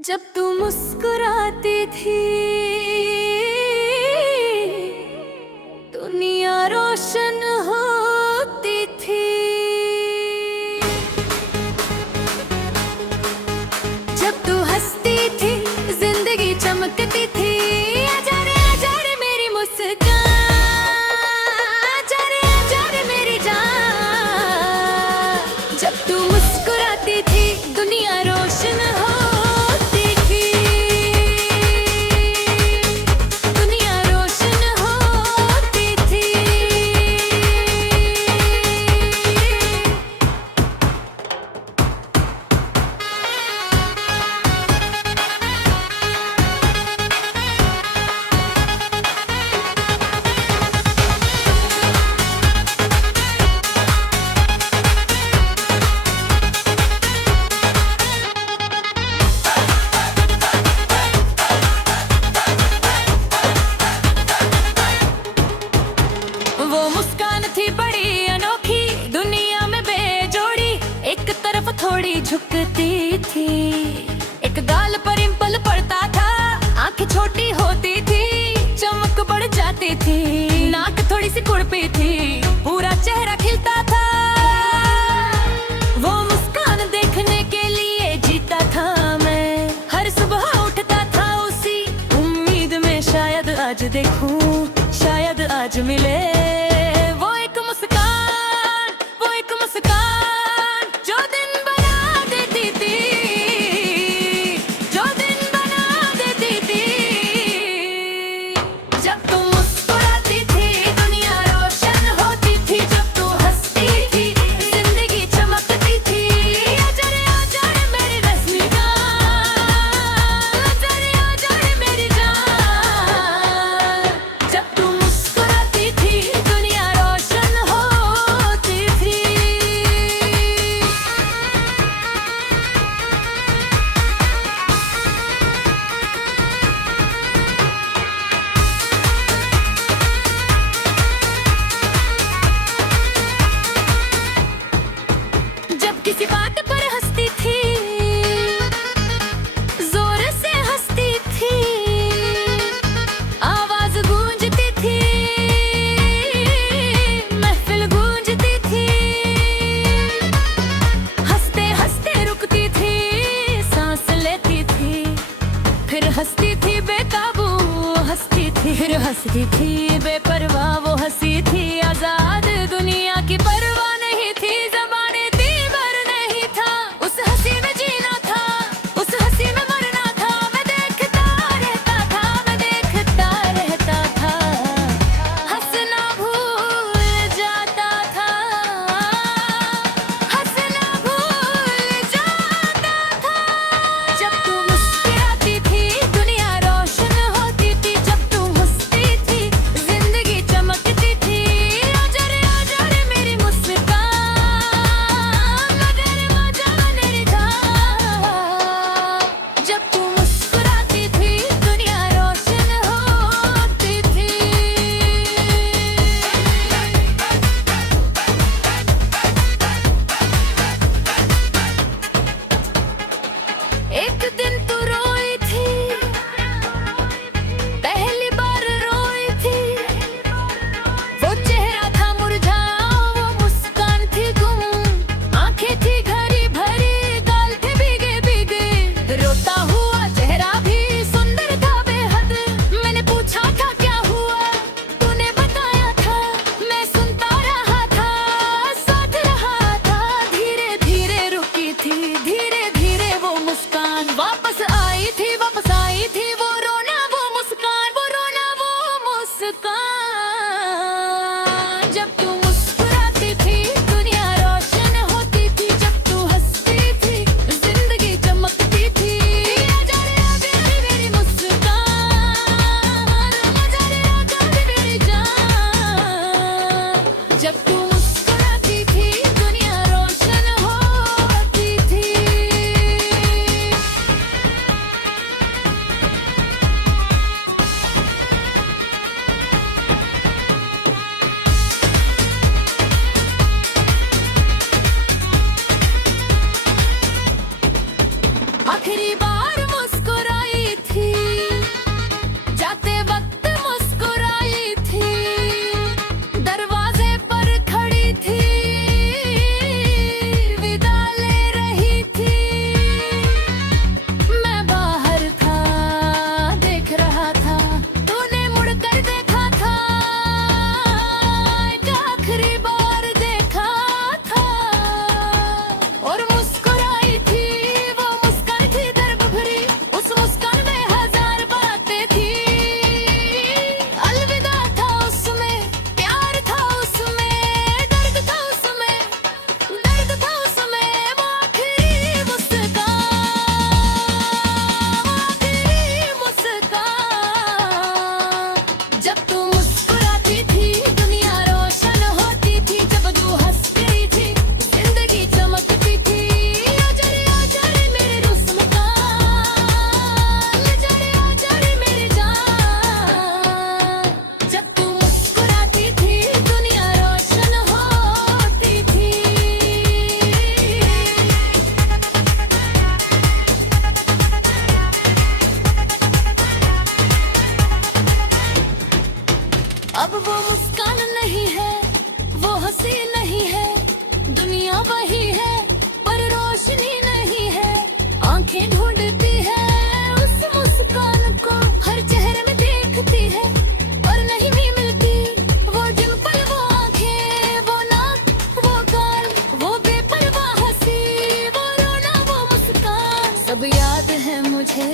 जब तू मुस्कुराती थी दुनिया रोशन होती थी। जब तू हंसती थी जिंदगी चमकती थी। आजा रे मेरी मुस्कान, आजा रे मेरी जान। जब तू मुस्कुराती थी दुनिया रोशन होती थी, दुनिया रोशन होती थी। वो मुस्कान थी बड़ी अनोखी, दुनिया में बेजोड़ी। एक तरफ थोड़ी झुकती थी, एक गाल पर रिंपल पड़ता था। आंखें छोटी होती थी, चमक बढ़ जाती थी। नाक थोड़ी सी कुड़पी थी, पूरा चेहरा खिलता था। वो मुस्कान देखने के लिए जीता था मैं। हर सुबह उठता था उसी उम्मीद में, शायद आज देखूं, शायद आज मिले। वो एक मुस्कान, वो एक मुस्कान जो दिन बना देती थी, जो दिन बना देती थी। जब तू मुस्कुराती थी दुनिया रोशन होती थी। जब तू हंसती थी जिंदगी चमकती थी। आजा रे मेरी रश्मि जान, आजा रे मेरी जान। जब तू मुस्कुराती थी दुनिया रोशन होती थी। जब किसी बात पर हंसती थी, जोर से हंसती थी, आवाज गूंजती थी, महफिल गूंजती थी। हंसते हंसते रुकती थी, सांस लेती थी, फिर हंसती थी बेकाबू, हंसती थी फिर हंसती थी बेपरवाह। वो हंसी थी आजाद, दुनिया की परवाह नहीं थी। ज़बाने दीवार नहीं था, उस हंसी में जीना था, उस हंसी में मरना था। मैं देखता रहता था, मैं देखता रहता था, हंसना भूल जाता था, हंसना भूल जाता था। जब तू मुस्कुराती थी दुनिया रोशन होती थी। जब तू हंसती थी जिंदगी चमकती थी। आजा रे मेरी मुस्कान, आजा मेरी जान। जब तू मुस्कुराती थी दुनिया रोशन होती थी। एक दिन तू रोई थी, पहली बार रोई थी। वो चेहरा था मुरझा, वो मुस्कान थी गुम। आंखें थी घड़ी भरी, गाल थे भीगे भीगे। रोता हुआ चेहरा भी सुंदर था बेहद। मैंने पूछा था क्या हुआ, तूने बताया था। मैं सुनता रहा था, साथ रहा था। धीरे धीरे रुकी थी, धीरे धीरे वो मुस्कान वापस आई थी, वापस आई थी। वो रोना वो मुस्कान, वो रोना वो मुस्कान। जब तू मुस्कुराती थी दुनिया रोशन होती थी। जब तू हंसती थी जिंदगी चमकती थी। आजा रे मेरी मुस्कान, आजा रे मेरी जान। जब तू मुस्कुराती थी दुनिया रोशन होती थी। आखिरी बार मुस्कुरा सब याद है मुझे,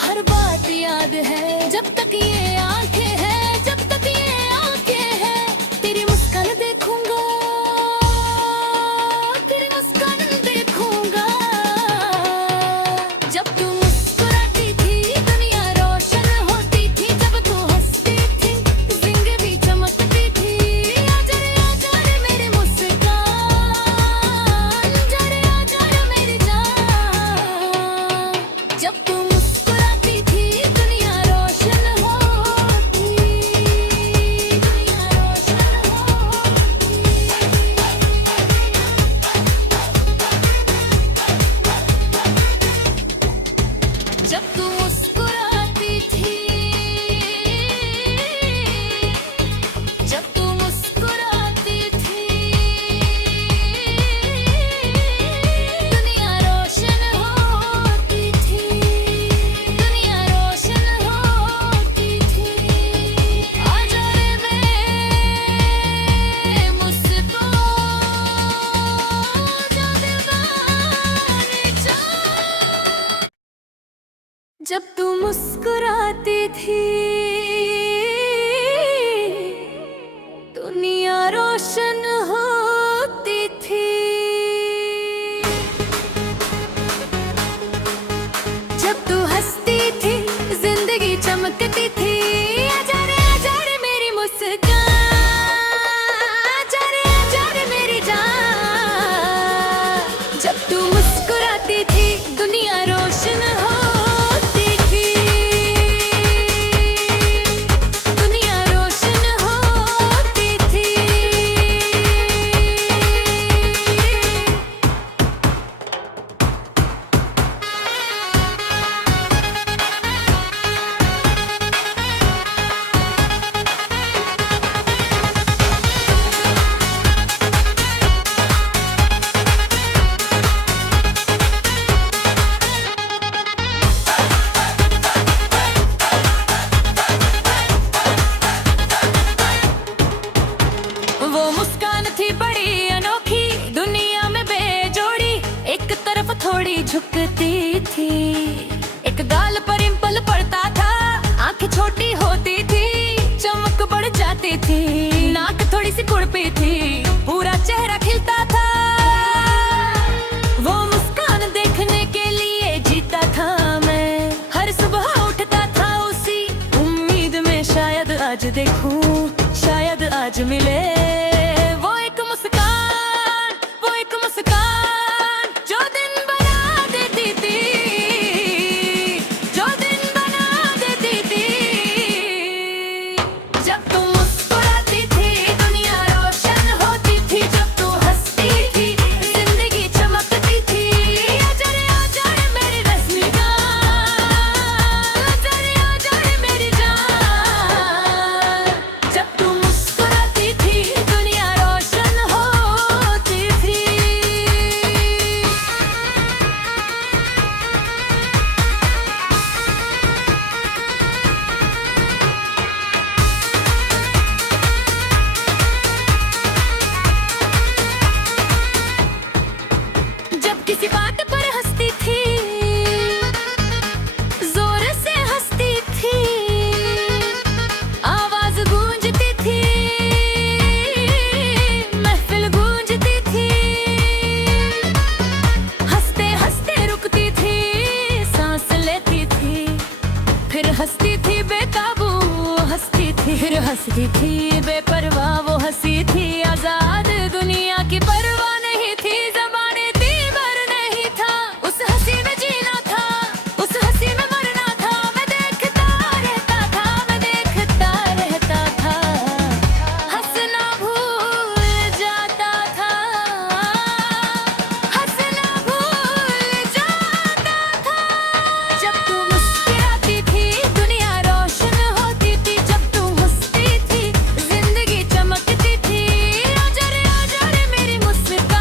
हर बात याद है। जब तक ये आंखें हैं, जब तक ये आंखें हैं, तेरी मुस्कान देखूंगा, तेरी मुस्कान देखूंगा। जब तू मुस्कुराती थी दुनिया रोशन होती थी, जब तू हंसती थी जिंदगी चमकती थी। आजा रे आजा रे मेरी मुस्कान, जा रे आजा रे मेरी जान। जब तू मुस्कुराती थी दुनिया रोशन होती, दुनिया रोशन होती। जब तू मुस्कुराती थी, जब तू मुस्कुराती थी, दुनिया रोशन होती थी, दुनिया रोशन होती थी। आजा रे मैं मुस्कुरा, जा दीवाने जा। जब तू मुस्कुराती थी दुनिया रोशन होती थी। जब तू हंसती थी जिंदगी चमकती थी। आजा रे मेरी मुस्कान, आजा रे मेरी जान। जब तू मुस्कुराती थी दुनिया रोशन होती थी, दुनिया रोशन होती थी। वो मुस्कान थी बड़ी अनोखी, दुनिया में बेजोड़ी। एक तरफ थोड़ी झुकती थी, एक गाल पर पिंपल पड़ता था। आंखें छोटी होती थी, चमक बढ़ जाती थी। नाक थोड़ी सी कुड़पी थी, पूरा चेहरा खिलता था। वो मुस्कान देखने के लिए जीता था मैं। हर सुबह उठता था उसी उम्मीद में, शायद आज देखूं, शायद आज मिले। वो एक मुस्कान, वो एक मुस्कान जो दिन बना देती थी, जो दिन बना देती थी। जब तू मुस्कुराती थी दुनिया रोशन होती थी, जब तू हंसती थी जिंदगी चमकती थी। आजा रे मेरी रश्मिकां, आजा रे मेरी जान। जब तू मुस्कुराती थी दुनिया रोशन होती थी। जब किसी बात पर हंसती थी, जोर से हंसती थी, आवाज गूंजती थी, महफिल गूंजती थी। हंसते हंसते रुकती थी, सांस लेती थी, फिर हंसती थी बेकाबू, हंसती थी फिर हंसती थी बेपरवाह। वो हंसी थी आजाद, दुनिया की परवाह नहीं थी। ज़माने दीवार नहीं था, उस हंसी में जीना था, उस हंसी में मरना था। मैं देखता रहता था, मैं देखता रहता था, हंसना भूल जाता था, हंसना भूल जाता था। जब तू मुस्कुराती थी दुनिया रोशन होती थी, जब तू हंसती थी जिंदगी चमकती थी। आजा रे मेरी मुस्कान,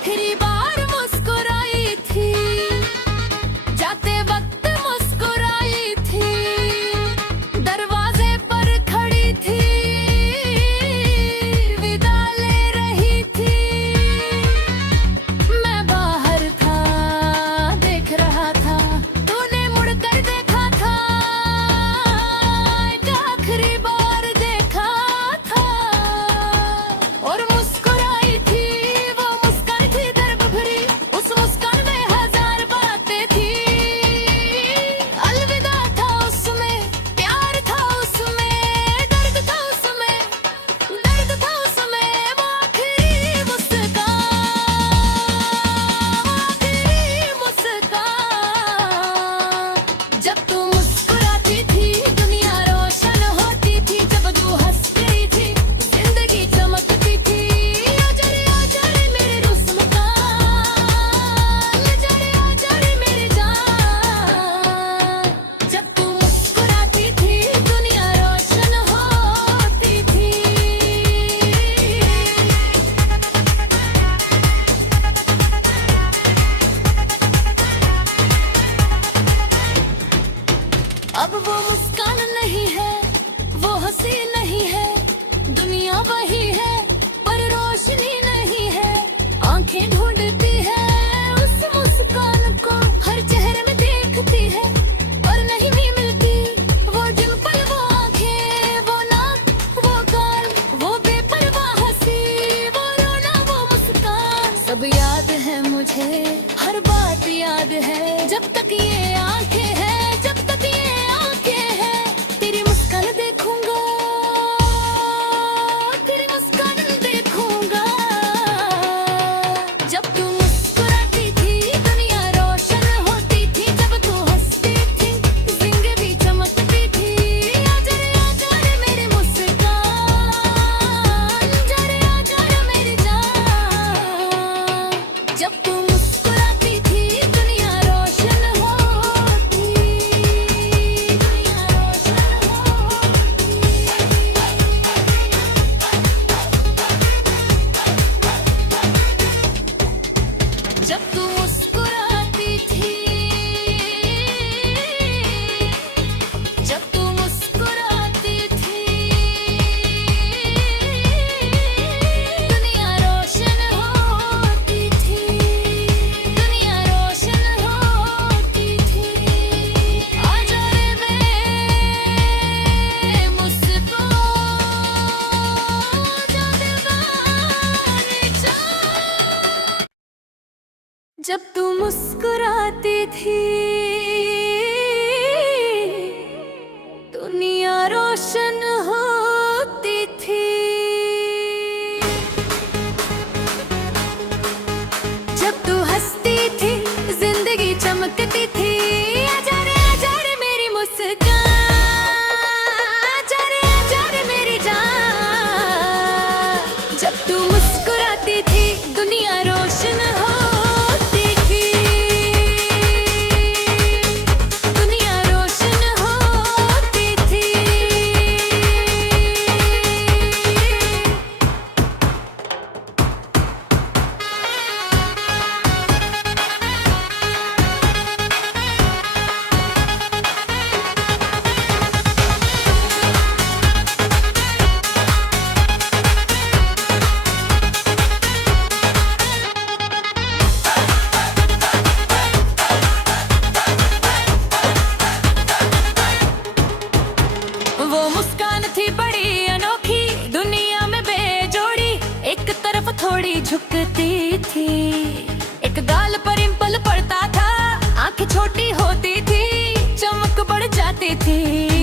आखिरी बार मुस्कुराई थी, जाते वक्त मुस्कुराई थी, दरवाजे पर खड़ी थी, विदा ले रही थी। मैं बाहर था, देख रहा था, तूने मुड़कर देखा था, एक आखिरी बार देखा था और मुस्कुराई थी। वो मुस्कान थी दर्द भरी, उस मुस्कान में हजार बातें थी। अलविदा था उसमें, प्यार था उसमें, दर्द था उसमें, दर्द था उसमें। वो आखिरी मुस्कान, आखिरी मुस्कान। जब तू मुस्कुराती थी दुनिया रोशन होती थी, जब तू हंसती थी जिंदगी चमकती थी। आजा रे मेरे रुस्मुकान, आजा रे मेरे जान। जब तू मुस्कुराती थी दुनिया रोशन होती थी। अब वो मुस्कान नहीं है, वो हंसी नहीं है, दुनिया वही है पर रोशनी नहीं है। आंखें ढूंढती है उस मुस्कान को, हर चेहरे में देखती है और नहीं भी मिलती। वो डिंपल, वो आंखें, वो नाक, वो गाल, वो बेपरवाह हंसी, वो रोना, वो मुस्कान। सब याद है मुझे, हर बात याद है, जब तक ये आंखें हैं, जब तक ये आंखें हैं। तेरी मुस्कान देखूंगा, तेरी मुस्कान देखूंगा। जब तू मुस्कुराती थी दुनिया रोशन होती थी, जब तू हंसती थी जिंदगी चमकती थी। आजा रे मेरे मुस्कान, आजा रे मेरी जान। जब तू मुस्कुराती थी दुनिया रोशन होती, दुनिया रोशन होती। जब तू मुस्कुराती थी, जब तू मुस्कुराती थी, दुनिया रोशन होती थी, दुनिया रोशन होती थी। आजा रे मेरे मुस्कान, जा दीवाने जा। जब तू मुस्कुराती थी दुनिया रोशन होती थी। जब तू हंसती थी जिंदगी चमकती थी। आजा रे मेरी मुस्कान, आजा रे मेरी जान। जब तू मुस्कुराती थी दुनिया रोशन होती थी, दुनिया रोशन होती थी। वो मुस्कान थी बड़ी अनोखी, दुनिया में बेजोड़ी। एक तरफ थोड़ी झुकती थी, एक गाल पर पिंपल पड़ता था, आंखें छोटी होती थी, चमक बढ़ जाती थी,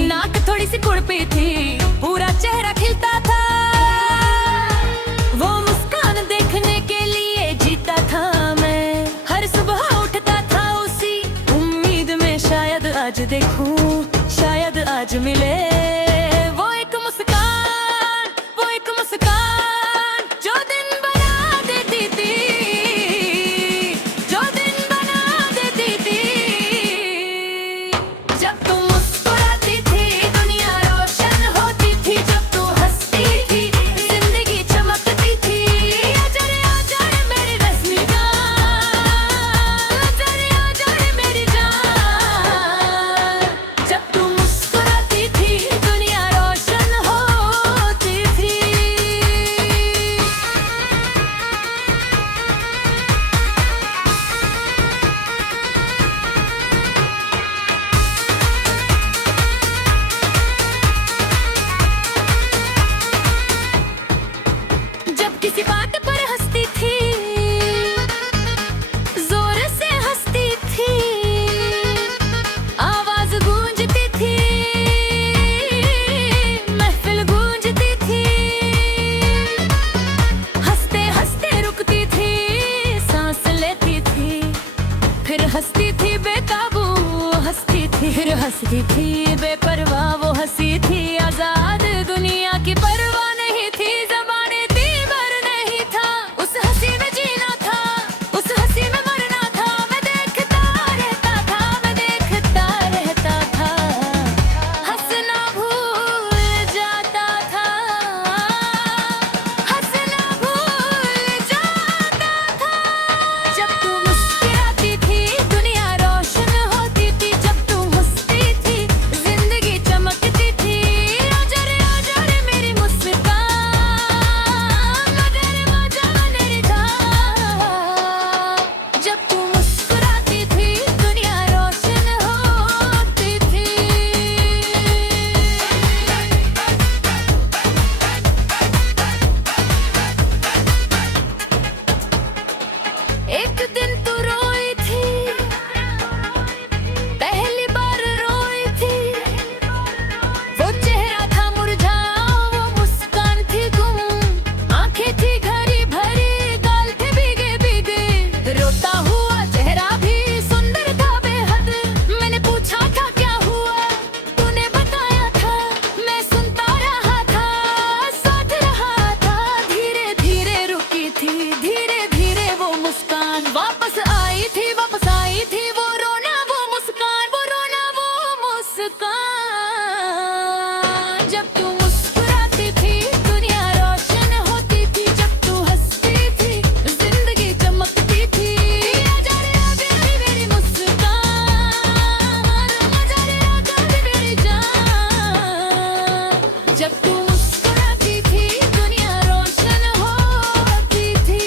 नाक थोड़ी सी कुड़पी थी, पूरा चेहरा खिलता था। वो मुस्कान देखने के लिए जीता था मैं, हर सुबह उठता था उसी उम्मीद में, शायद आज देखूं, शायद आज मिले। वो एक मुस्कान, वो एक मुस्कान जो दिन बना देती थी, जो दिन बना देती थी। जब तू मुस्कुराती थी दुनिया रोशन होती थी, जब तू हंसती थी जिंदगी चमकती थी। आजा रे मेरी रश्मि। फिर हंसती थी बेपरवाह वो हंसी थी आजाद दुनिया की परवाह नहीं थी ज़बाने थी भर नहीं था उस हंसी में जीना था उस हंसी में मरना था मैं देखता रहता था मैं देखता रहता था हंसना भूल जाता था हंसना भूल जाता था जब तू मुस्कुराती थी दुनिया रोशन होती थी जब तू हंसती थी जिंदगी चमकती थी आजा रे मेरी मुस्कान मजा मेरी जान जब तू मुस्कुराती थी दुनिया रोशन होती थी एक दिन तू रोई थी पहली बार रोई थी वो चेहरा था मुरझाया वो मुस्कान थी गुम आंखें थी घड़ी भरी गाल थे भीगे भीगे रोता हुआ चेहरा भी सुंदर था बेहद मैंने पूछा था क्या हुआ तूने बताया था मैं सुनता रहा था साथ रहा था धीरे धीरे रुकी थी धीरे धीरे वो मुस्कान वापस आई थी वो रोना वो मुस्कान जब तू मुस्कुराती थी दुनिया रोशन होती थी जब तू हंसती थी जिंदगी चमकती थी आजा रे मेरी मुस्कान मजा रे मेरी जान जब तू मुस्कुराती थी दुनिया रोशन होती थी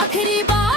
आखिरी बार